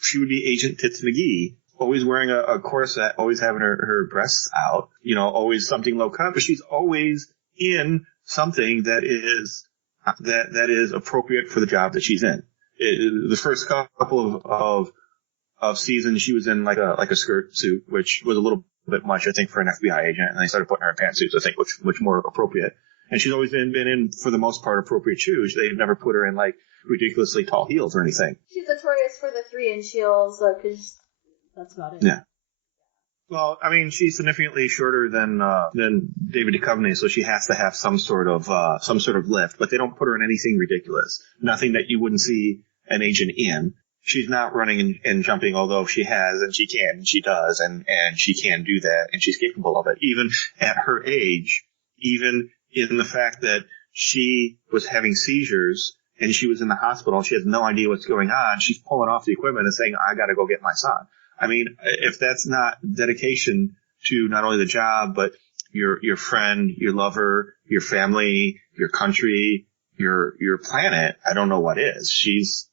she would be Agent Tits McGee, always wearing a corset, always having her breasts out, always something low cut, but she's always in something that is appropriate for the job that she's in. The first couple of seasons, she was in like a skirt suit, which was a little bit much, I think, for an FBI agent, and they started putting her in pantsuits, I think, which more appropriate. And she's always been in, for the most part, appropriate shoes. They've never put her in like ridiculously tall heels or anything. She's notorious for the 3-inch heels, because that's about it. Yeah. Well, I mean, she's significantly shorter than David Duchovny, so she has to have some sort of lift. But they don't put her in anything ridiculous. Nothing that you wouldn't see an agent in. She's not running and jumping, although she has, and she can, and she does, and she can do that, and she's capable of it. Even at her age, even in the fact that she was having seizures and she was in the hospital and she has no idea what's going on, she's pulling off the equipment and saying, I got to go get my son. I mean, if that's not dedication to not only the job, but your friend, your lover, your family, your country, your planet, I don't know what is.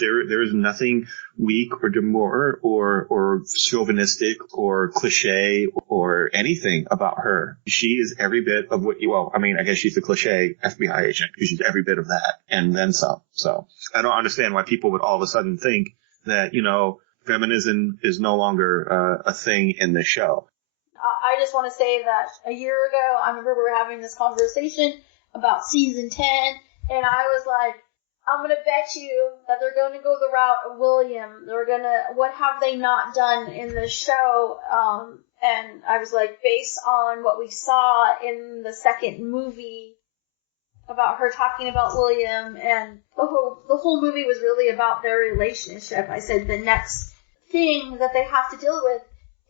There is nothing weak or demure or chauvinistic or cliche or anything about her. She is every bit of I guess she's the cliche FBI agent, because she's every bit of that and then some. So I don't understand why people would all of a sudden think that, feminism is no longer a thing in this show. I just want to say that a year ago, I remember we were having this conversation about season 10, and I was like, I'm going to bet you that they're going to go the route of William. What have they not done in the show? And I was like, based on what we saw in the second movie about her talking about William, and the whole movie was really about their relationship. I said the next thing that they have to deal with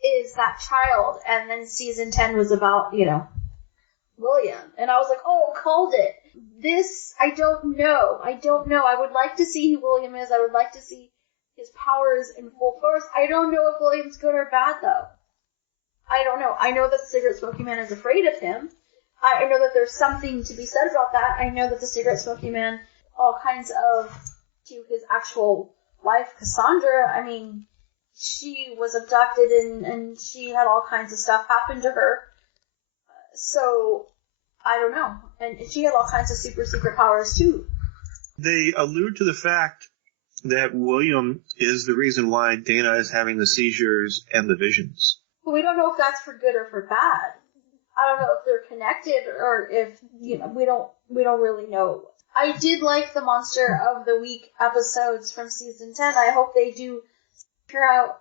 is that child. And then season 10 was about, William. And I was like, oh, called it. This, I don't know. I would like to see who William is. I would like to see his powers in full force. I don't know if William's good or bad, though. I don't know. I know that the cigarette smoking man is afraid of him. I know that there's something to be said about that. I know that the cigarette smoking man all kinds of to his actual wife, Cassandra. I mean, she was abducted and she had all kinds of stuff happen to her. So, I don't know. And she had all kinds of super secret powers too. They allude to the fact that William is the reason why Dana is having the seizures and the visions. But we don't know if that's for good or for bad. I don't know if they're connected or if, you know, we don't really know. I did like the Monster of the Week episodes from season 10. I hope they do figure out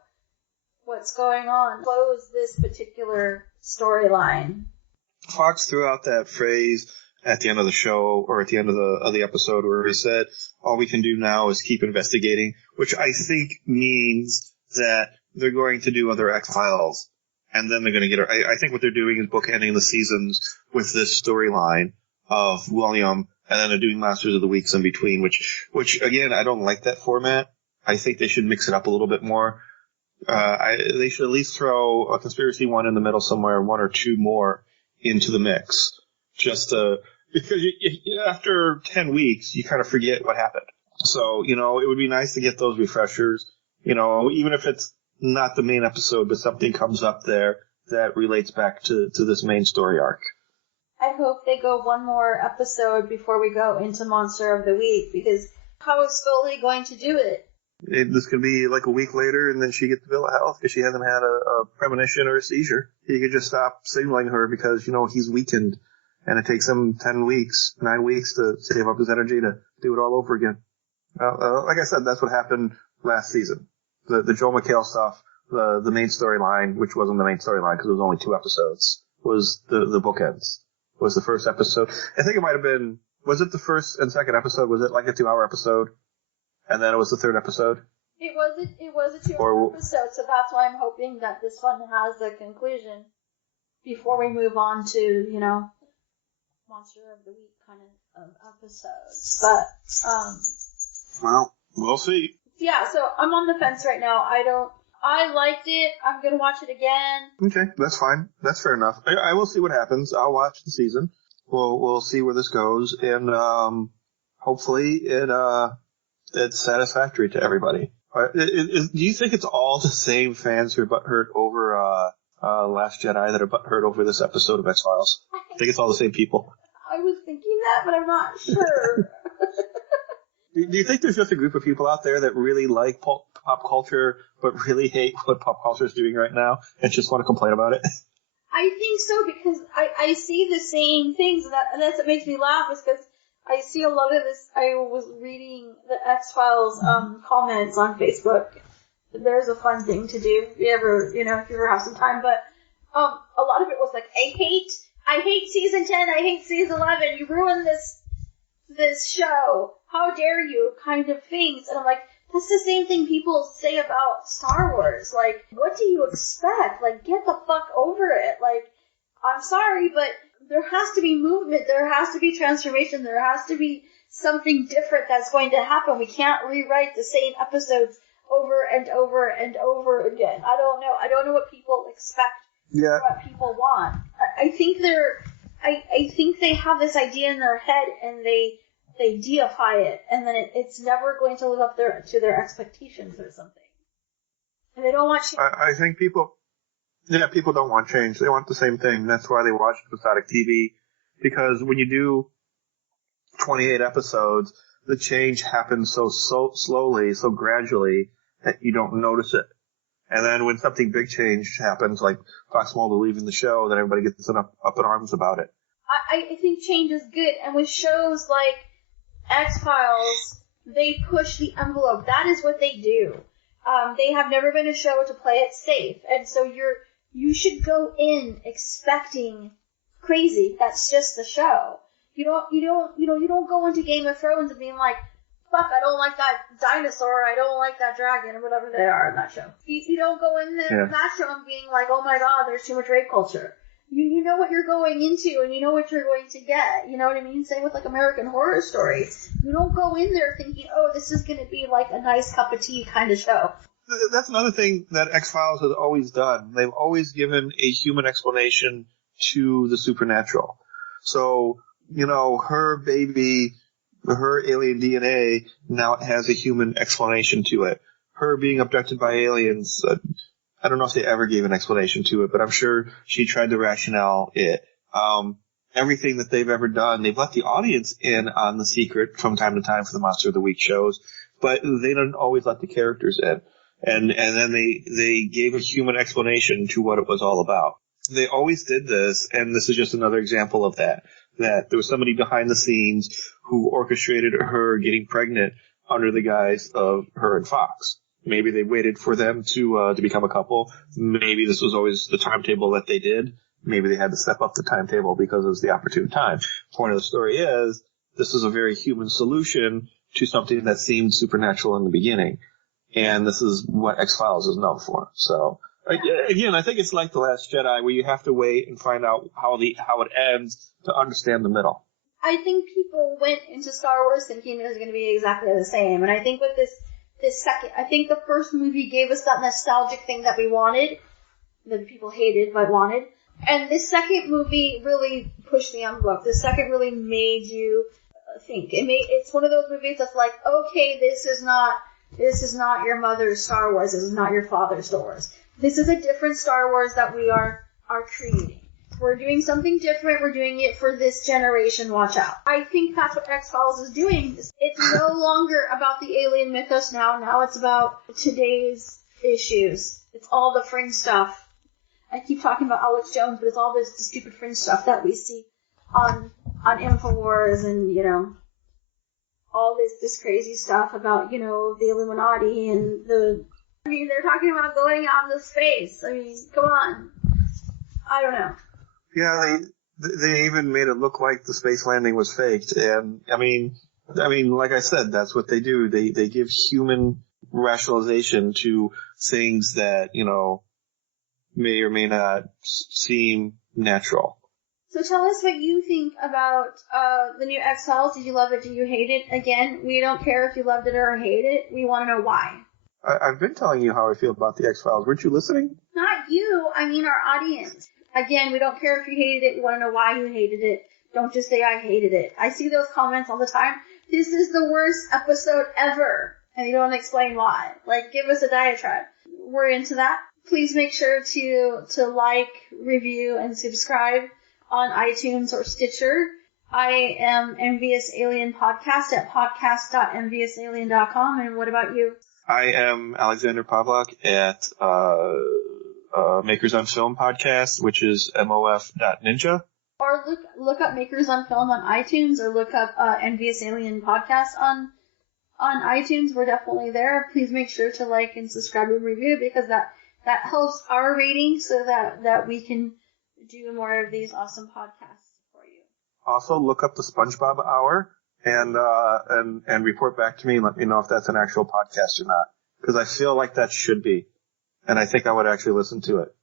what's going on, close this particular storyline. Fox threw out that phrase at the end of the show or at the end of the episode where he said, all we can do now is keep investigating, which I think means that they're going to do other X-Files. And then they're going to get I think what they're doing is bookending the seasons with this storyline of William, and then they're doing Monsters of the Weeks in between, which again, I don't like that format. I think they should mix it up a little bit more. They should at least throw a conspiracy one in the middle somewhere, one or two more into the mix. Just because after 10 weeks, you kind of forget what happened. So, you know, it would be nice to get those refreshers, you know, even if it's not the main episode, but something comes up there that relates back to this main story arc. I hope they go one more episode before we go into Monster of the Week, because how is Scully going to do it? This could be like a week later, and then she gets the bill of health because she hasn't had a premonition or a seizure. He could just stop signaling her because, you know, he's weakened, and it takes him 9 weeks to save up his energy to do it all over again. Like I said, that's what happened last season. The Joel McHale stuff, the main storyline, which wasn't the main storyline because it was only 2 episodes, was the bookends. Was the first episode. I think it might have been, was it the first and second episode? Was it like a 2-hour episode? And then it was the third episode? It was a 2-hour episode, so that's why I'm hoping that this one has a conclusion before we move on to, you know, Monster of the Week kind of episodes. But, well, we'll see. Yeah, so I'm on the fence right now. I liked it. I'm gonna watch it again. Okay, that's fine. That's fair enough. I will see what happens. I'll watch the season. We'll see where this goes, and hopefully it's satisfactory to everybody. Do you think it's all the same fans who are butthurt over Last Jedi that are butthurt over this episode of X-Files? I think it's all the same people. I was thinking that, but I'm not sure. Do you think there's just a group of people out there that really like pop culture, but really hate what pop culture is doing right now, and just want to complain about it? I think so, because I see the same things, and that's what makes me laugh, is because I see a lot of this. I was reading the X-Files comments on Facebook. There's a fun thing to do if you ever have some time, but a lot of it was like, I hate season 10, I hate season 11, you ruined this show, how dare you, kind of things. And I'm like, that's the same thing people say about Star Wars. Like, what do you expect? Like, get the fuck over it. Like, I'm sorry, but there has to be movement, there has to be transformation, there has to be something different that's going to happen. We can't rewrite the same episodes over and over and over again. I don't know what people expect, or what people want. I think they have this idea in their head, and they deify it, and then it's never going to live up to their expectations or something. And they don't want change. I think people don't want change. They want the same thing. That's why they watch episodic TV, because when you do 28 episodes, the change happens so slowly, so gradually, that you don't notice it. And then when something big change happens, like Fox Mulder leaving the show, then everybody gets up in arms about it. I think change is good, and with shows like X-Files, they push the envelope. That is what they do. They have never been a show to play it safe, and so you should go in expecting crazy. That's just the show. You don't go into Game of Thrones and being like, fuck, I don't like that dinosaur, I don't like that dragon, or whatever they are in that show. You don't go in there in that show and being like, oh my god, there's too much rape culture. You know what you're going into, and you know what you're going to get. You know what I mean? Same with like American Horror Story. You don't go in there thinking, oh, this is going to be like a nice cup of tea kind of show. That's another thing that X-Files has always done. They've always given a human explanation to the supernatural. So, her baby her alien DNA now has a human explanation to it. Her being abducted by aliens, I don't know if they ever gave an explanation to it, but I'm sure she tried to rationale it. Everything that they've ever done, they've let the audience in on the secret from time to time for the Monster of the Week shows, but they don't always let the characters in. And then they gave a human explanation to what it was all about. They always did this, and this is just another example of that there was somebody behind the scenes who orchestrated her getting pregnant under the guise of her and Fox. Maybe they waited for them to become a couple. Maybe this was always the timetable that they did. Maybe they had to step up the timetable because it was the opportune time. Point of the story is, this is a very human solution to something that seemed supernatural in the beginning. And this is what X-Files is known for. So, again, I think it's like The Last Jedi, where you have to wait and find out how it ends to understand the middle. I think people went into Star Wars thinking it was going to be exactly the same. And I think with this second, I think the first movie gave us that nostalgic thing that we wanted, that people hated but wanted. And this second movie really pushed the envelope. The second really made you think. It's one of those movies that's like, okay, this is not your mother's Star Wars. This is not your father's Star Wars. This is a different Star Wars that we are creating. We're doing something different. We're doing it for this generation. Watch out. I think that's what X-Files is doing. It's no longer about the alien mythos now. Now it's about today's issues. It's all the fringe stuff. I keep talking about Alex Jones, but it's all this stupid fringe stuff that we see on InfoWars and, all this crazy stuff about, the Illuminati and they're talking about going out into space. I mean, come on. I don't know. Yeah, they even made it look like the space landing was faked. And, I mean, like I said, that's what they do. They give human rationalization to things that, may or may not seem natural. So tell us what you think about the new X-Files. Did you love it? Did you hate it? Again, we don't care if you loved it or hate it. We want to know why. I've been telling you how I feel about the X-Files. Weren't you listening? Not you. I mean our audience. Again, we don't care if you hated it. We want to know why you hated it. Don't just say I hated it. I see those comments all the time. This is the worst episode ever. And you don't explain why. Like, give us a diatribe. We're into that. Please make sure to like, review, and subscribe on iTunes or Stitcher. I am NVus Alien Podcast at podcast.nvusalien.com. And what about you? I am Alexander Pawlak at Makers on Film Podcast, which is mof.ninja. Or look up Makers on Film on iTunes, or look up NVus Alien Podcast on iTunes. We're definitely there. Please make sure to like and subscribe and review, because that helps our rating so that we can do more of these awesome podcasts for you. Also, look up the SpongeBob Hour and report back to me and let me know if that's an actual podcast or not. Because I feel like that should be. And I think I would actually listen to it.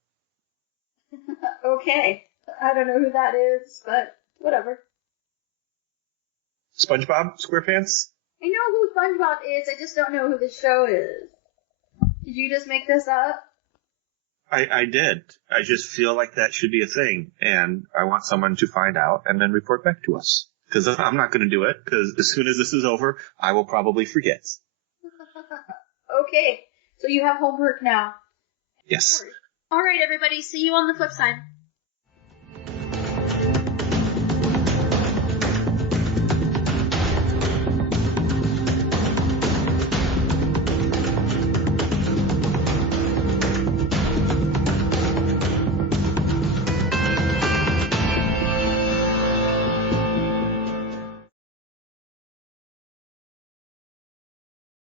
Okay. I don't know who that is, but whatever. SpongeBob SquarePants? I know who SpongeBob is, I just don't know who the show is. Did you just make this up? I did. I just feel like that should be a thing, and I want someone to find out and then report back to us. Because I'm not going to do it, because as soon as this is over, I will probably forget. Okay, so you have homework now. Yes. All right, everybody. See you on the flip side.